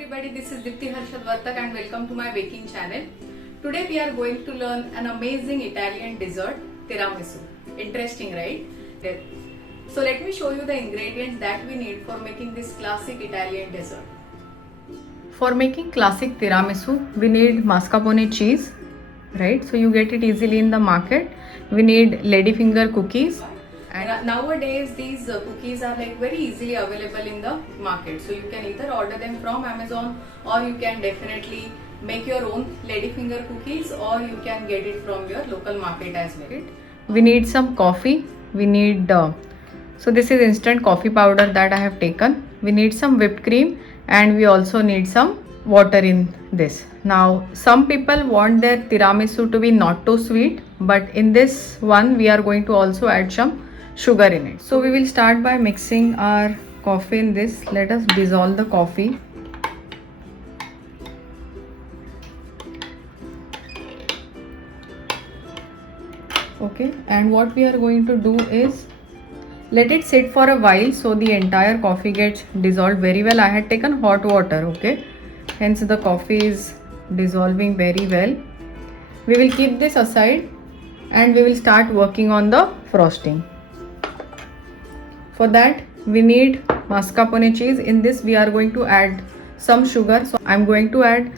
everybody, this is Dipti Harshad Vartak and welcome to my baking channel. Today we are going to learn an amazing Italian dessert, tiramisu. Interesting, right? So let me show you the ingredients that we need for making this classic Italian dessert. For making classic tiramisu, we need mascarpone cheese, right? So you get it easily in the market. We need ladyfinger cookies. And nowadays these cookies are like very easily available in the market, so you can either order them from Amazon or you can definitely make your own ladyfinger cookies, or you can get it from your local market as well. We need some coffee. We need so this is instant coffee powder that I have taken. We need some whipped cream and we also need some water in this. Now some people want their tiramisu to be not too sweet, but in this one we are going to also add some sugar in it. So we will start by mixing our coffee in this. Let us dissolve the coffee. Okay, and what we are going to do is let it sit for a while so the entire coffee gets dissolved very well. I had taken hot water, okay, hence the coffee is dissolving very well. We will keep this aside and we will start working on the frosting. For that we need mascarpone cheese. In this we are going to add some sugar, so I'm going to add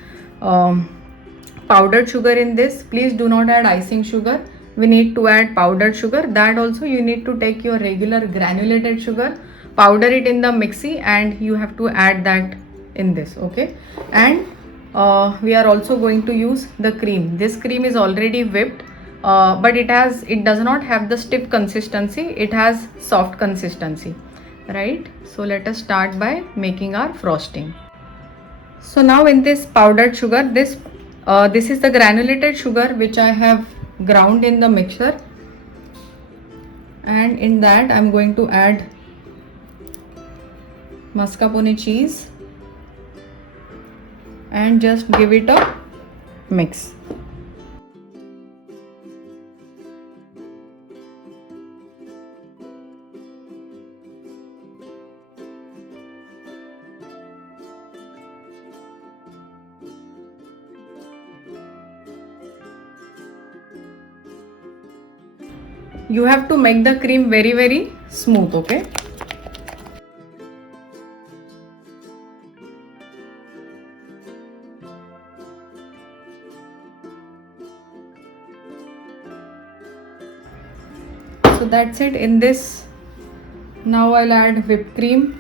powdered sugar in this. Please do not add icing sugar. We need to add powdered sugar. That also you need to take your regular granulated sugar, powder it in the mixie, and you have to add that in this, okay. And we are also going to use the cream. This cream is already whipped, but it does not have the stiff consistency, it has soft consistency, right? So let us start by making our frosting. So now in this powdered sugar, this is the granulated sugar which I have ground in the mixer, and in that I'm going to add mascarpone cheese and just give it a mix. You have to make the cream very smooth, okay. So that's it. In this now I'll add whipped cream.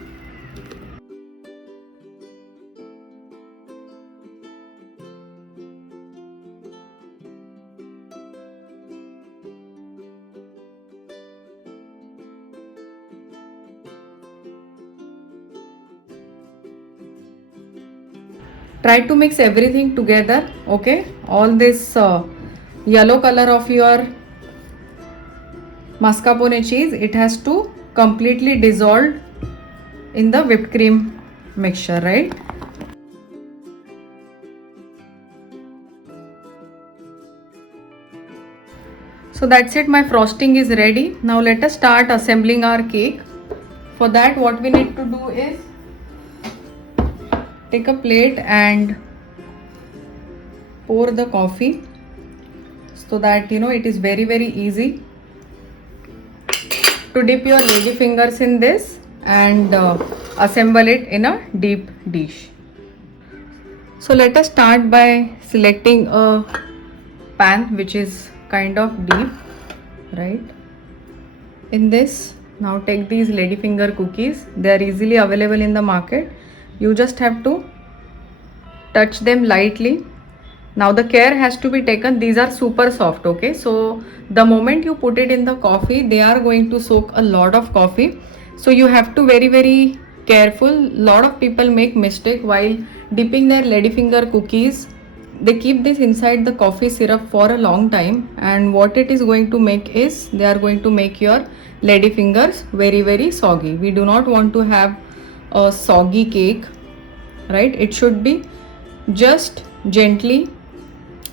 Try to mix everything together, okay. All this yellow color of your mascarpone cheese, it has to completely dissolve in the whipped cream mixture, right? So that's it, my frosting is ready. Now let us start assembling our cake. For that what we need to do is take a plate and pour the coffee so that it is very easy to dip your lady fingers in this and assemble it in a deep dish. So let us start by selecting a pan which is kind of deep, right? In this now take these ladyfinger cookies. They are easily available in the market. You just have to touch them lightly. Now the care has to be taken, these are super soft, okay. So the moment you put it in the coffee, they are going to soak a lot of coffee, so you have to very careful. Lot of people make mistake while dipping their ladyfinger cookies. They keep this inside the coffee syrup for a long time, and what it is going to make is they are going to make your ladyfingers very soggy. We do not want to have a soggy cake, right? It should be just gently,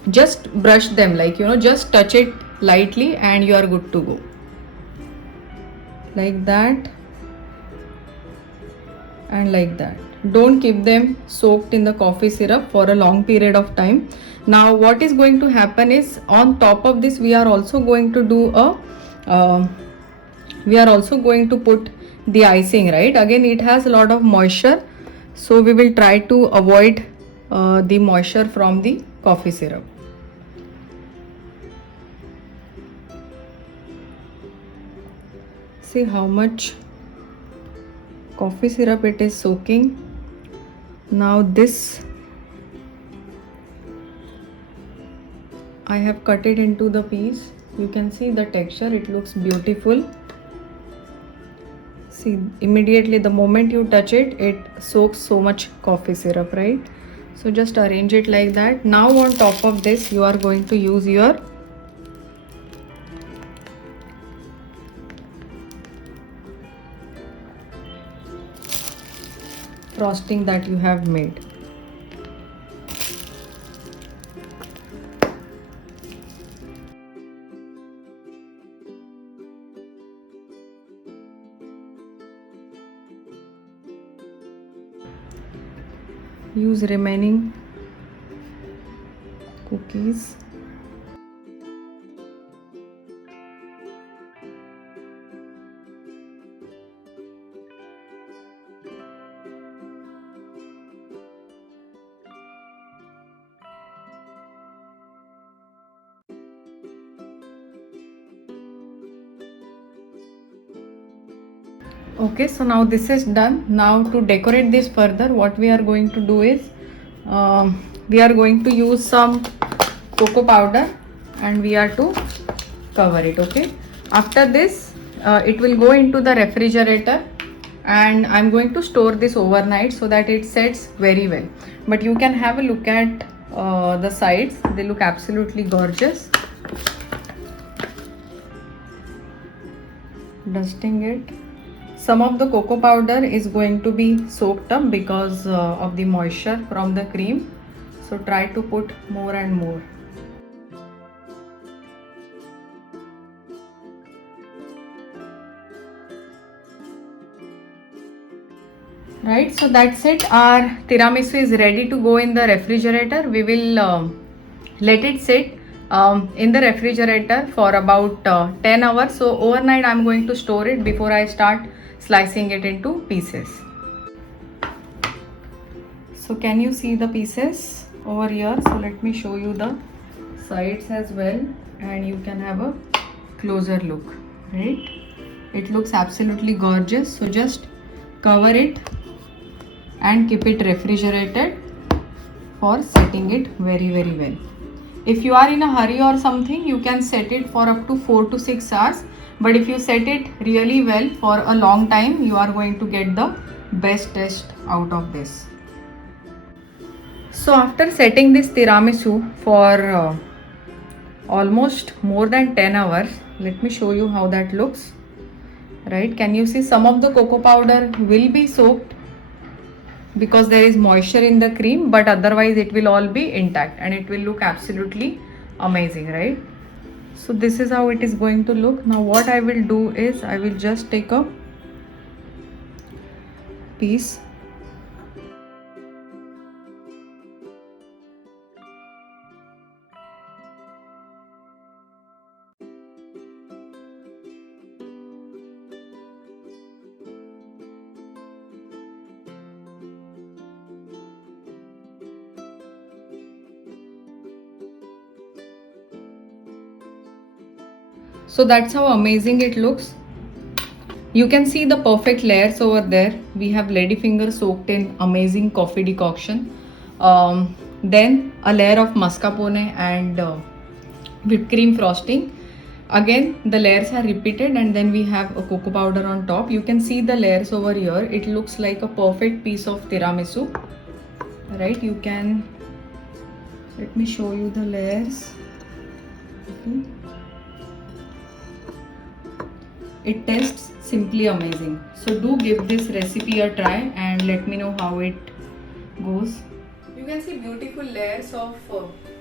just brush them, like just touch it lightly and you are good to go, like that and like that. don't keep them soaked in the coffee syrup for a long period of time. Now what is going to happen is, on top of this we are also going to do a we are also going to put the icing, right? Again, it has a lot of moisture, so we will try to avoid the moisture from the coffee syrup. See how much coffee syrup it is soaking. Now this I have cut it into the piece. You can see the texture, it looks beautiful. See, immediately the moment you touch it, it soaks so much coffee syrup, right? So just arrange it like that. Now on top of this you are going to use your frosting that you have made. Use remaining cookies. Okay, so now this is done. Now to decorate this further, what we are going to do is we are going to use some cocoa powder and we are to cover it. Okay, after this it will go into the refrigerator and I'm going to store this overnight so that it sets very well. But you can have a look at the sides, they look absolutely gorgeous. Dusting it. Some of the cocoa powder is going to be soaked up because of the moisture from the cream. So try to put more and more. Right, so that's it. Our tiramisu is ready to go in the refrigerator. We will let it sit in the refrigerator for about 10 hours. So overnight I'm going to store it before I start slicing it into pieces. So can you see the pieces over here? So let me show you the sides as well and you can have a closer look, right? It looks absolutely gorgeous. So just cover it and keep it refrigerated for setting it very well. If you are in a hurry or something, you can set it for up to 4 to 6 hours. But if you set it really well for a long time, you are going to get the best taste out of this. So after setting this tiramisu for almost more than 10 hours, let me show you how that looks. Right, can you see some of the cocoa powder will be soaked because there is moisture in the cream, but otherwise it will all be intact and it will look absolutely amazing, right? So this is how it is going to look. Now what I will do is I will just take a piece. So that's how amazing it looks. You can see the perfect layers over there. We have ladyfinger soaked in amazing coffee decoction. Then a layer of mascarpone and whipped cream frosting. Again the layers are repeated and then we have a cocoa powder on top. You can see the layers over here. It looks like a perfect piece of tiramisu, right? You can, let me show you the layers. Okay. It tastes simply amazing. So do give this recipe a try and let me know how it goes. You can see beautiful layers of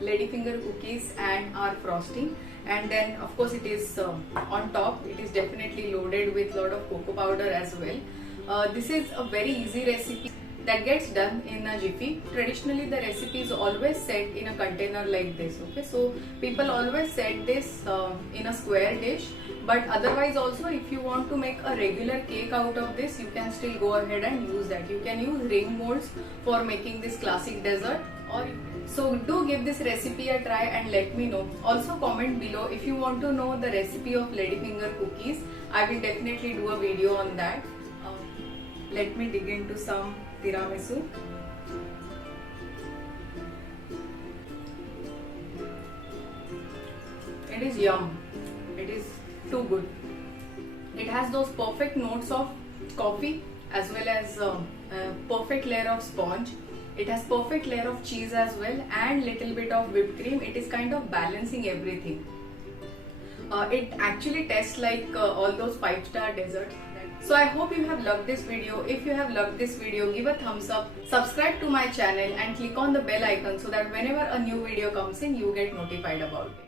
ladyfinger cookies and our frosting, and then of course it is on top. It is definitely loaded with lot of cocoa powder as well. This is a very easy recipe. that gets done in a jiffy. Traditionally, the recipe is always set in a container like this. Okay, so people always set this in a square dish. But otherwise also, if you want to make a regular cake out of this, you can still go ahead and use that. You can use ring molds for making this classic dessert. So do give this recipe a try and let me know. Also comment below if you want to know the recipe of ladyfinger cookies. I will definitely do a video on that. Let me dig into some tiramisu. It is yum. It is too good. It has those perfect notes of coffee as well as perfect layer of sponge. It has perfect layer of cheese as well and little bit of whipped cream. It is kind of balancing everything. It actually tastes like all those 5-star desserts. So I hope you have loved this video. If you have loved this video, give a thumbs up, subscribe to my channel and click on the bell icon so that whenever a new video comes in, you get notified about it.